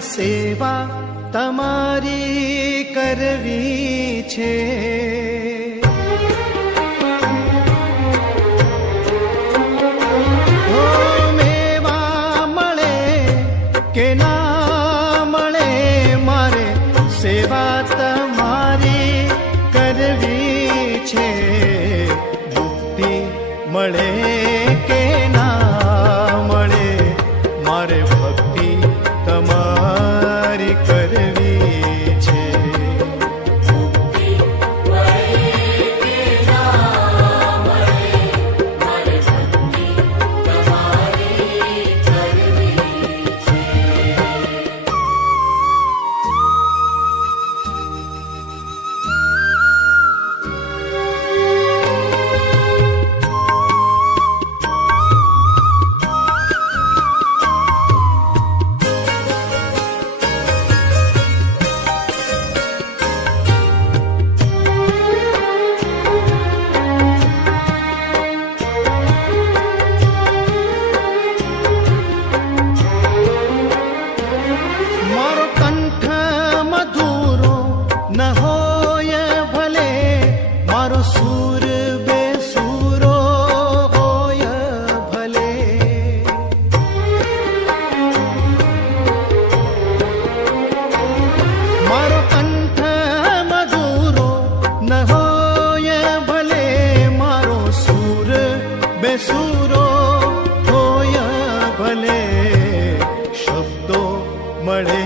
સેવા તમારી કરવી છે. ઓ મેવા મળે કે ના મળે, મારે સેવા તમારી કરવી છે. મુક્તિ મળે કે ના મળે, મારે ભક્તિ તમારી કરવી છે. સૂર બેસૂરો હોય ભલે, મારો કંઠ મધુરો ન હોય ભલે, મારો સૂર બેસૂરો હોય ભલે. શબ્દો મળે